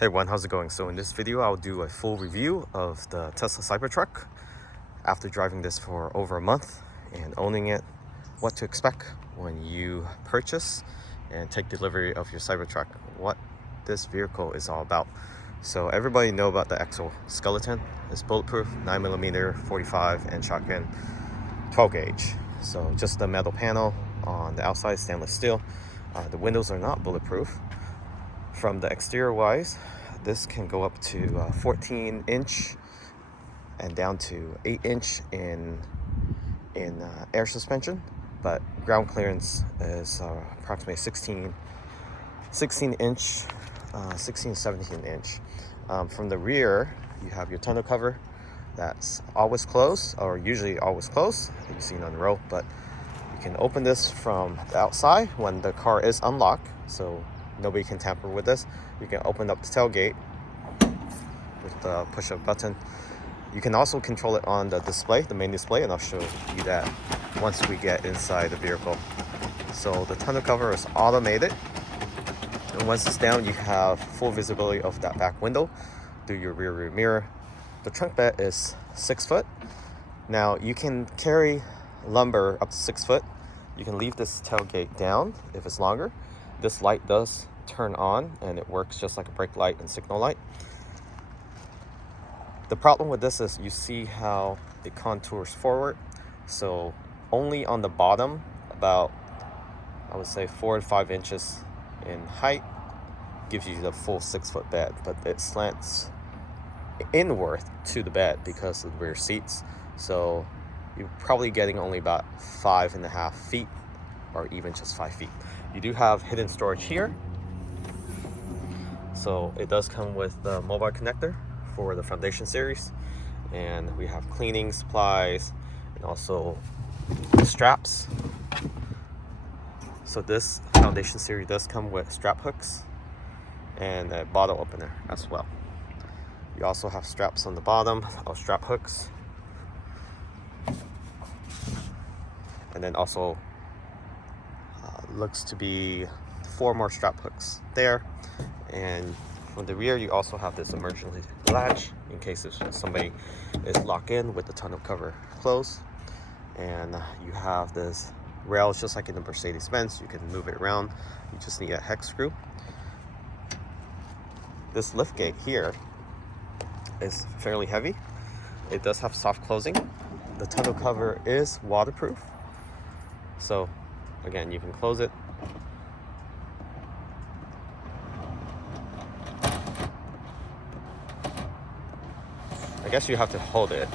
Hey everyone, how's it going? So in this video, I'll do a full review of the Tesla Cybertruck after driving this for over a month and owning it, what to expect when you purchase and take delivery of your Cybertruck, what this vehicle is all about. So everybody know about the exoskeleton. It's bulletproof, 9mm, 45 and shotgun 12 gauge. So just the metal panel on the outside, stainless steel. The windows are not bulletproof. From the exterior wise, this can go up to 14 inch and down to 8 inch in air suspension, but ground clearance is approximately 16 inch, 17 inch. From the rear, you have your tonneau cover that's always closed, or usually always closed. You've seen on the road, but you can open this from the outside when the car is unlocked, so nobody can tamper with this. You can open up the tailgate with the push-up button. You can also control it on the display, the main display, and I'll show you that once we get inside the vehicle. So the tonneau cover is automated, and once it's down, you have full visibility of that back window through your rear mirror. The trunk bed is 6 foot. Now you can carry lumber up to 6 foot. You can leave this tailgate down if it's longer. This light does turn on and it works just like a brake light and signal light. The problem with this is you see how it contours forward. So only on the bottom, about I would say 4 to 5 inches in height, gives you the full 6 foot bed, but it slants inward to the bed because of the rear seats. So you're probably getting only about 5.5 feet or even just 5 feet. You do have hidden storage here. So it does come with the mobile connector for the Foundation series. And we have cleaning supplies and also straps. So this Foundation series does come with strap hooks and a bottle opener as well. You also have straps on the bottom, or strap hooks. And then also looks to be 4 more strap hooks there. And from the rear, you also have this emergency latch in case if somebody is locked in with the tonneau cover closed. And you have this rail just like in the Mercedes-Benz. You can move it around. You just need a hex screw. This lift gate here is fairly heavy. It does have soft closing. The tonneau cover is waterproof. So again, you can close it. I guess you have to hold it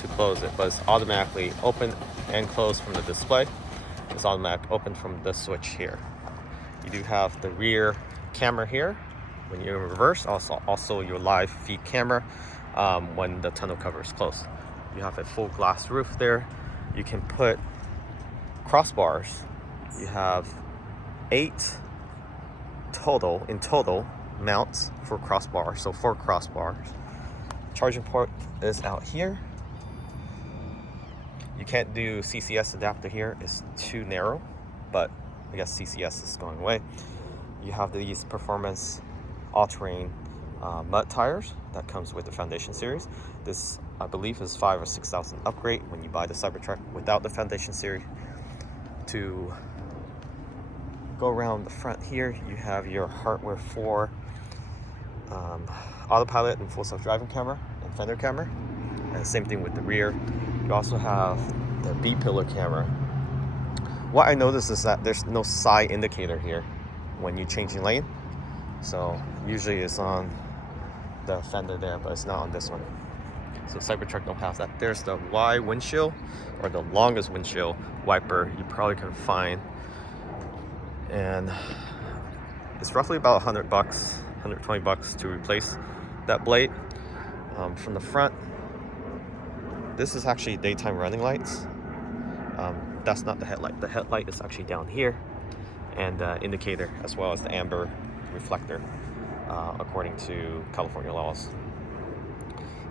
to close it, but it's automatically open and closed from the display. It's automatic open from the switch here. You do have the rear camera here when you're in reverse, also your live feed camera when the tonneau cover is closed. You have a full glass roof there. You can put crossbars. You have 8 total mounts for crossbars, so 4 crossbars. Charging port is out here. You can't do CCS adapter here, it's too narrow, but I guess CCS is going away. You have these performance all-terrain mud tires that comes with the Foundation series. This I believe is 5,000 or 6,000 upgrade when you buy the Cybertruck without the Foundation series. To go around the front here, you have your hardware 4 autopilot and full self-driving camera and fender camera, and same thing with the rear. You also have the B-pillar camera. What I noticed is that there's no side indicator here when you're changing lane, so usually it's on the fender there, but it's not on this one. So Cybertruck don't have that. There's the wide windshield, or the longest windshield wiper you probably can find, and it's roughly about $100, $120 to replace that blade. From the front, this is actually daytime running lights. That's not the headlight. The headlight is actually down here, and the indicator as well as the amber reflector, according to California laws.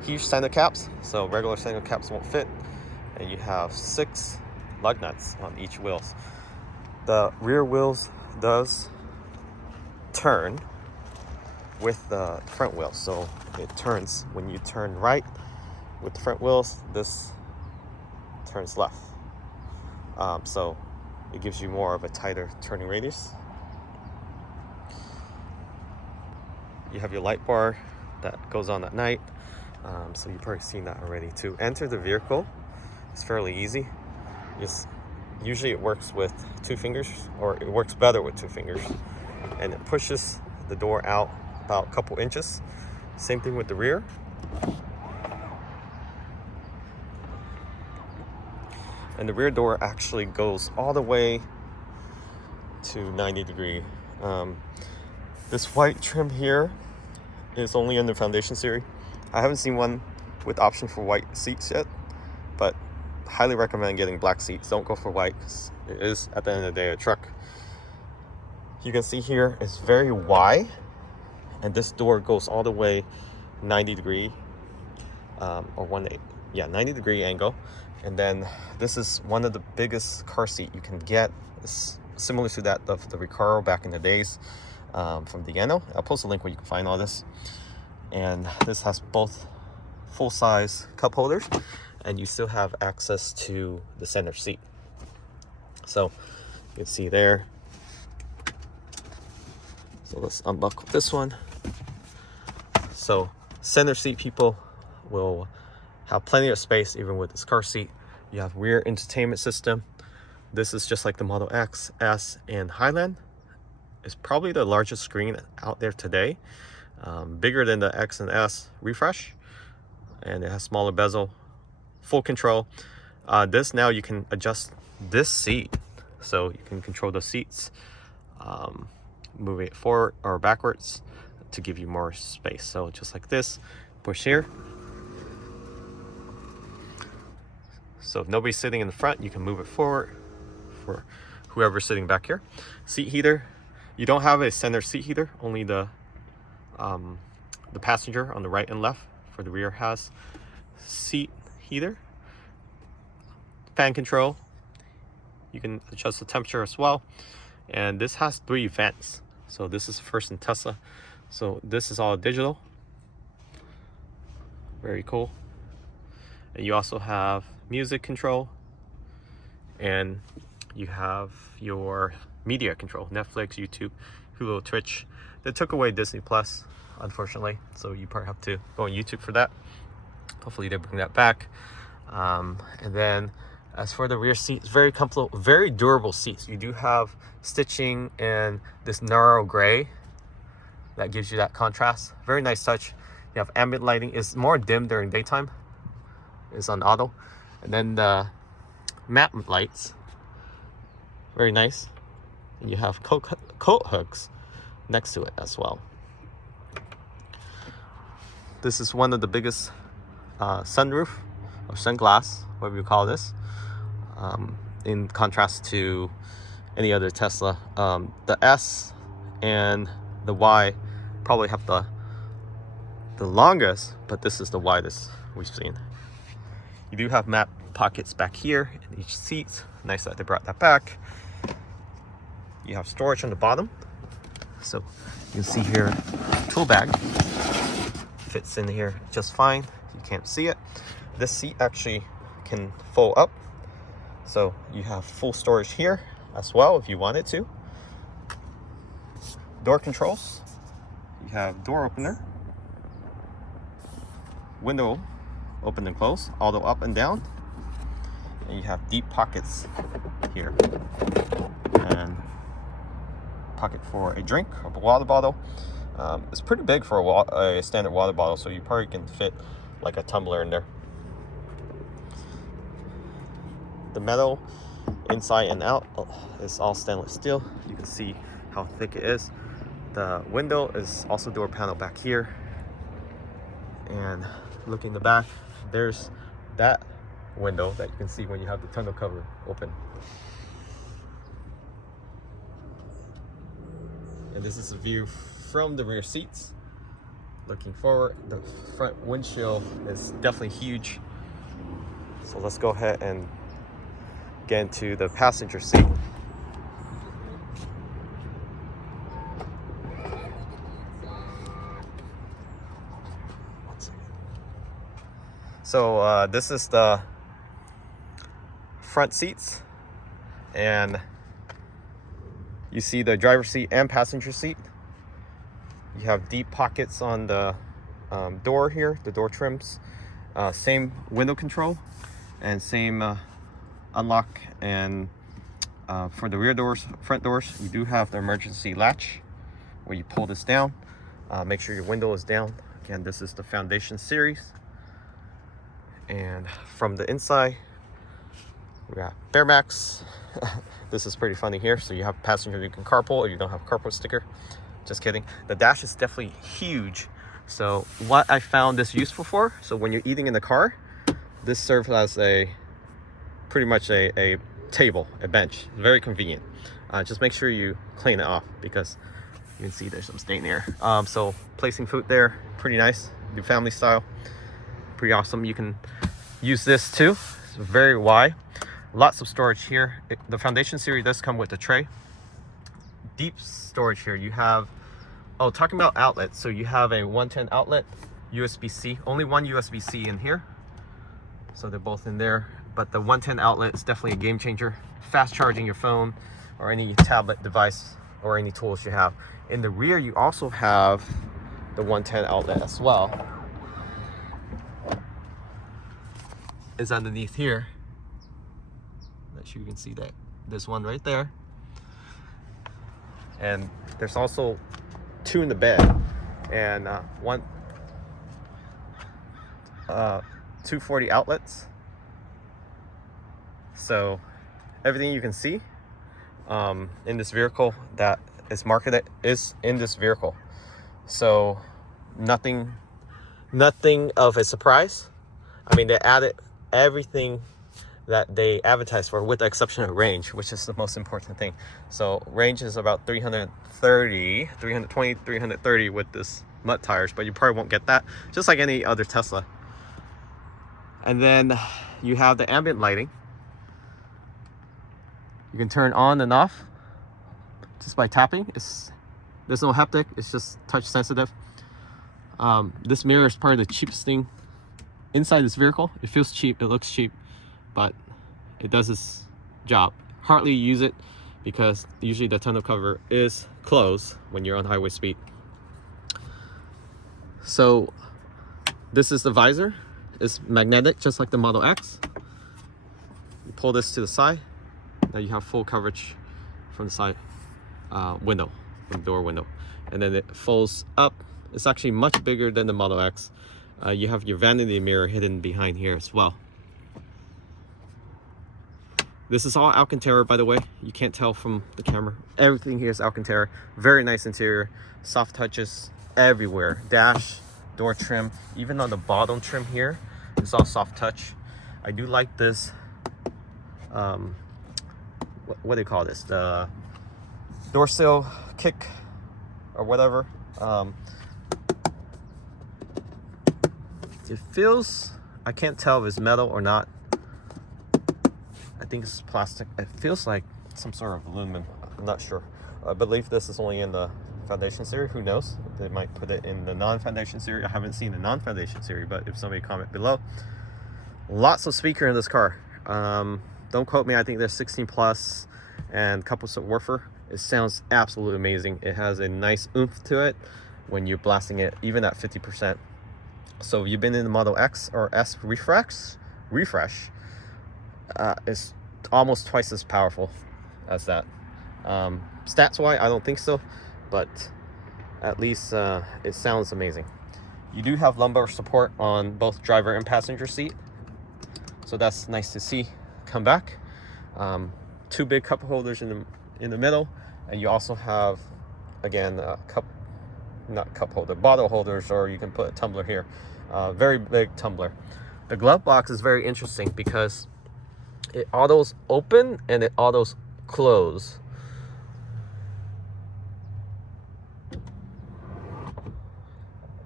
Huge center caps, so regular center caps won't fit, and you have 6 lug nuts on each wheels. The rear wheels does turn with the front wheel, so it turns when you turn right with the front wheels. This turns left, so it gives you more of a tighter turning radius. You have your light bar that goes on at night, so you've probably seen that already. To enter the vehicle, it's fairly easy. Usually it works with 2 fingers, or it works better with 2 fingers, and it pushes the door out about a couple inches. Same thing with the rear. And the rear door actually goes all the way to 90 degree. This white trim here is only in the Foundation series. I haven't seen one with option for white seats yet, but highly recommend getting black seats. Don't go for white, because it is, at the end of the day, a truck. You can see here it's very wide, and this door goes all the way 90 degree, or 90 degree angle. And then this is one of the biggest car seat you can get. It's similar to that of the Recaro back in the days, from Deano. I'll post a link where you can find all this. And this has both full-size cup holders, and you still have access to the center seat. So you can see there. So let's unbuckle this one. So center seat people will have plenty of space even with this car seat. You have rear entertainment system. This is just like the Model X, S, and Highland. It's probably the largest screen out there today, bigger than the X and S refresh, and it has smaller bezel, full control. This now you can adjust this seat, so you can control the seats, moving it forward or backwards to give you more space. So just like this, push here. So if nobody's sitting in the front, you can move it forward for whoever's sitting back here. Seat heater. You don't have a center seat heater, only the passenger on the right and left. For the rear has seat heater. Fan control. You can adjust the temperature as well. And this has 3 vents. So this is first in Tesla. So this is all digital. Very cool. And you also have music control, and you have your media control: Netflix, YouTube, Hulu, Twitch. They took away Disney Plus, unfortunately, so you probably have to go on YouTube for that. Hopefully they bring that back. And then as for the rear seats, very comfortable, very durable seats. You do have stitching in this narrow gray that gives you that contrast. Very nice touch. You have ambient lighting. It's more dim during daytime. It's on auto. And then the matte lights, very nice. And you have coat hooks next to it as well. This is one of the biggest sunroof or sunglass, whatever you call this, in contrast to any other Tesla. The S and the Y probably have the longest, but this is the widest we've seen. You do have map pockets back here in each seat. Nice that they brought that back. You have storage on the bottom. So you can see here, tool bag fits in here just fine. You can't see it. This seat actually can fold up. So you have full storage here as well if you wanted to. Door controls. You have door opener, window open and close, auto up and down, and you have deep pockets here, and pocket for a drink or a water bottle. It's pretty big for a standard water bottle, so you probably can fit like a tumbler in there. The metal inside and out is all stainless steel. You can see how thick it is. The window is also door panel back here, and look in the back, there's that window that you can see when you have the tonneau cover open. And this is a view from the rear seats. Looking forward, the front windshield is definitely huge. So let's go ahead and get into the passenger seat. So this is the front seats, and you see the driver's seat and passenger seat. You have deep pockets on the door here, the door trims. Same window control and same unlock. And for the rear doors, front doors, you do have the emergency latch where you pull this down. Make sure your window is down. Again, this is the Foundation series. And from the inside, we got Bear Max. This is pretty funny here. So you have passenger, you can carpool, or you don't have carpool sticker. Just kidding. The dash is definitely huge. So what I found this useful for, so when you're eating in the car, this serves as a pretty much a table, a bench. Very convenient. Just make sure you clean it off because you can see there's some stain there. So placing food there, pretty nice. Do family style, pretty awesome. You can use this too. It's very wide. Lots of storage here. The Foundation series does come with a tray. Deep storage here. You have, oh, talking about outlets. So you have a 110 outlet, USB-C. Only one USB-C in here. So they're both in there. But the 110 outlet is definitely a game changer. Fast charging your phone or any tablet device or any tools you have. In the rear, you also have the 110 outlet as well. It's underneath here. Not sure you can see that. There's one right there. And there's also two in the bed. And 240 outlets. So everything you can see in this vehicle that is marketed is in this vehicle. So nothing of a surprise. I mean, they added everything that they advertise for, with the exception of range, which is the most important thing. So range is about 320, 330 with this mud tires, but you probably won't get that, just like any other Tesla. And then you have the ambient lighting. You can turn on and off just by tapping. There's no haptic, it's just touch sensitive. This mirror is probably the cheapest thing inside this vehicle. It feels cheap, it looks cheap, but it does its job. Hardly use it because usually the tonneau cover is closed when you're on highway speed. So this is the visor. It's magnetic, just like the Model X. You pull this to the side. Now you have full coverage from the side window, from the door window. And then it folds up. It's actually much bigger than the Model X. You have your vanity mirror hidden behind here as well. This is all Alcantara, by the way. You can't tell from the camera. Everything here is Alcantara. Very nice interior. Soft touches everywhere. Dash, door trim, even on the bottom trim here, it's all soft touch. I do like this. What do you call this? The door sill kick or whatever. It feels, I can't tell if it's metal or not. I think it's plastic. It feels like some sort of aluminum. I'm not sure. I believe this is only in the Foundation series. Who knows? They might put it in the non-Foundation series. I haven't seen the non-Foundation series, but if somebody comment below. Lots of speaker in this car. Don't quote me. I think there's 16 plus and a couple of woofer. It sounds absolutely amazing. It has a nice oomph to it when you're blasting it, even at 50%. So if you've been in the Model X or S refresh, it's almost twice as powerful as that. Stats wise, I don't think so, but at least it sounds amazing. You do have lumbar support on both driver and passenger seat, so that's nice to see come back. Two big cup holders in the middle, and you also have, again, bottle holders, or you can put a tumbler here. Very big tumbler. The glove box is very interesting because it autos open and it autos close.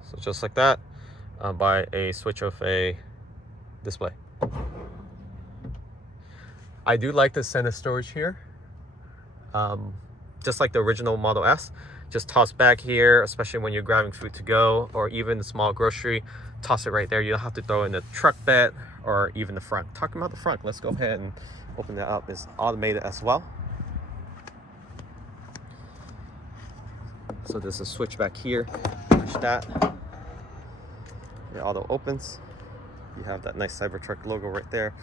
So just like that, by a switch of a display. I do like the center storage here, just like the original Model S. just toss back here, especially when you're grabbing food to go or even a small grocery. Toss it right there. You don't have to throw it in the truck bed or even the front. Talking about the front, let's go ahead and open that up. It's automated as well. So there's a switch back here. Push that. It auto opens. You have that nice Cybertruck logo right there.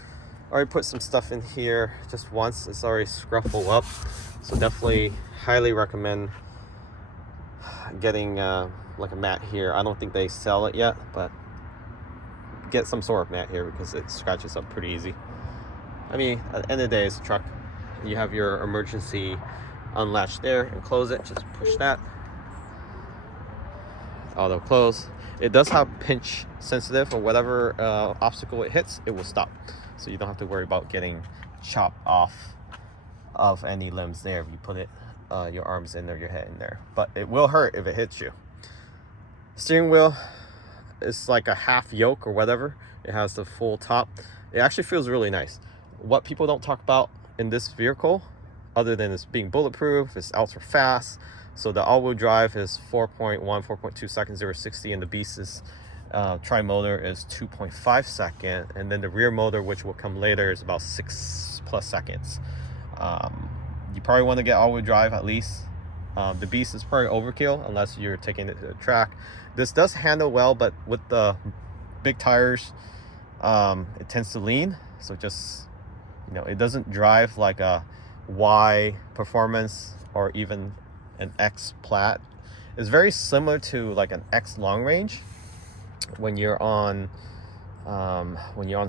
Already put some stuff in here just once. It's already scruffled up. So definitely highly recommend getting like a mat here. I don't think they sell it yet, but get some sort of mat here because it scratches up pretty easy. I mean, at the end of the day, it's a truck. You have your emergency unlatch there and close it. Just push that. Auto close. It does have pinch sensitive, or whatever obstacle it hits, it will stop. So you don't have to worry about getting chopped off of any limbs there if you put it your arms in there, your head in there. But it will hurt if it hits you. Steering wheel is like a half yoke or whatever. It has the full top. It actually feels really nice. What people don't talk about in this vehicle, other than it's being bulletproof, it's ultra fast. So the all-wheel drive is 4.1, 4.2 seconds, 0 to 60, and the Beast is tri-motor is 2.5 seconds, and then the rear motor, which will come later, is about 6+ seconds. You probably want to get all-wheel drive at least. The Beast is probably overkill unless you're taking it to the track. This does handle well, but with the big tires, it tends to lean. So just, you know, it doesn't drive like a Y Performance or even an X Plat. It's very similar to like an X Long Range when you're on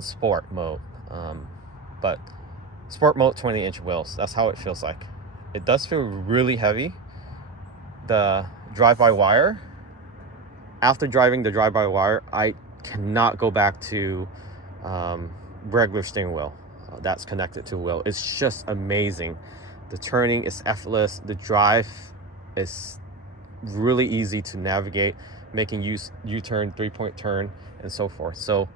sport mode, but sport mode 20-inch wheels. That's how it feels like. It does feel really heavy. The drive-by-wire, after driving the drive-by-wire, I cannot go back to regular steering wheel that's connected to wheel. It's just amazing. The turning is effortless. The drive is really easy to navigate, making U-turn, 3-point turn, and so forth. So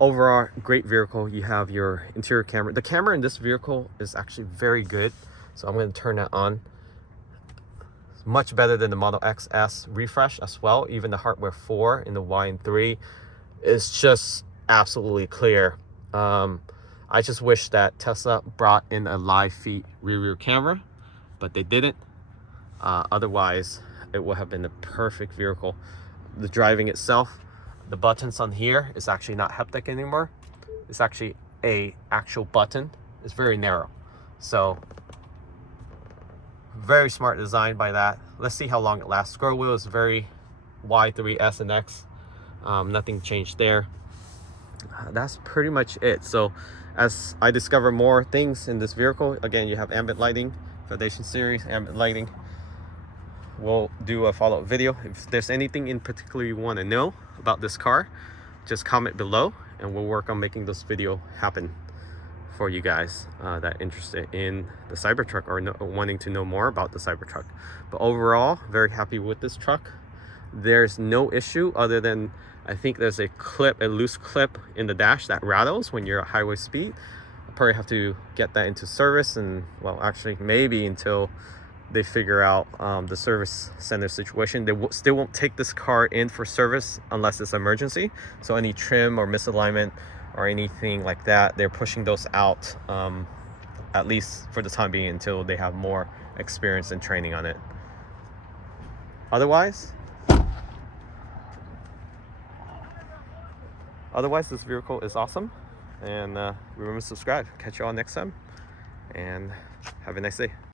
overall, great vehicle. You have your interior camera. The camera in this vehicle is actually very good. So I'm going to turn that on. It's much better than the Model XS refresh as well. Even the hardware 4 in the Y and 3 is just absolutely clear. I just wish that Tesla brought in a live feed rear camera, but they didn't. Otherwise, it would have been the perfect vehicle. The driving itself, the buttons on here is actually not haptic anymore. It's actually a actual button. It's very narrow. So very smart design by that. Let's see how long it lasts. Scroll wheel is very Y3, S and X. Nothing changed there. That's pretty much it. So as I discover more things in this vehicle, again, you have ambient lighting, Foundation Series ambient lighting. We'll do a follow-up video. If there's anything in particular you want to know about this car, just comment below and we'll work on making this video happen for you guys that are interested in the Cybertruck or wanting to know more about the Cybertruck. But overall, very happy with this truck. There's no issue other than I think there's a loose clip in the dash that rattles when you're at highway speed. I'll probably have to get that into service, and well, actually maybe until they figure out the service center situation. They still won't take this car in for service unless it's emergency. So any trim or misalignment or anything like that, they're pushing those out at least for the time being until they have more experience and training on it. Otherwise, this vehicle is awesome. And remember to subscribe. Catch you all next time and have a nice day.